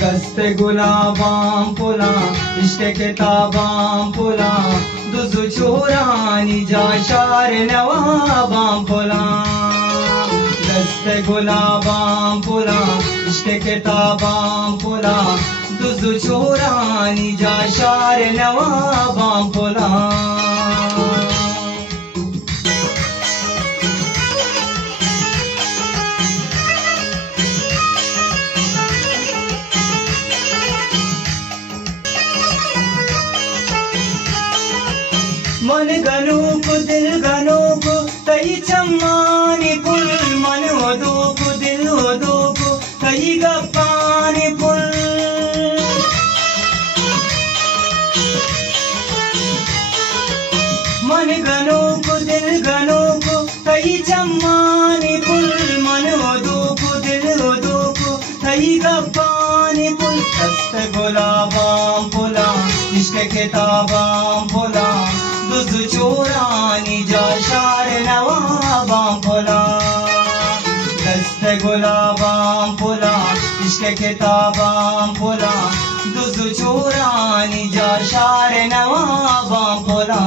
दस्ते गुलाबां पुला इश्क किताबां पुला दुज़ु चोरानी जा शार नवाबां पुला दस्ते गुलाबां पुला इश्क किताबां पुला दुज़ु चोरानी जा शार नवाबां पुला मन गनूक दिल गनूक तई चम्मानी पुल मन वदूक दिल वदूक तई गप्पानी पुल मन गनूक दिल गनूक तई चम्मानी पुल मन वदूक दिल वदूक तई गप्पानी पुल दस्ते गुलाबां पुला इश्क किताबां पुला दुज़ु चोरानी जा शार नवाबां पुला दस्ते गुलाबां पुला इश्क किताबां पुला दुज़ु चोरानी जा शार नवाबां पुला।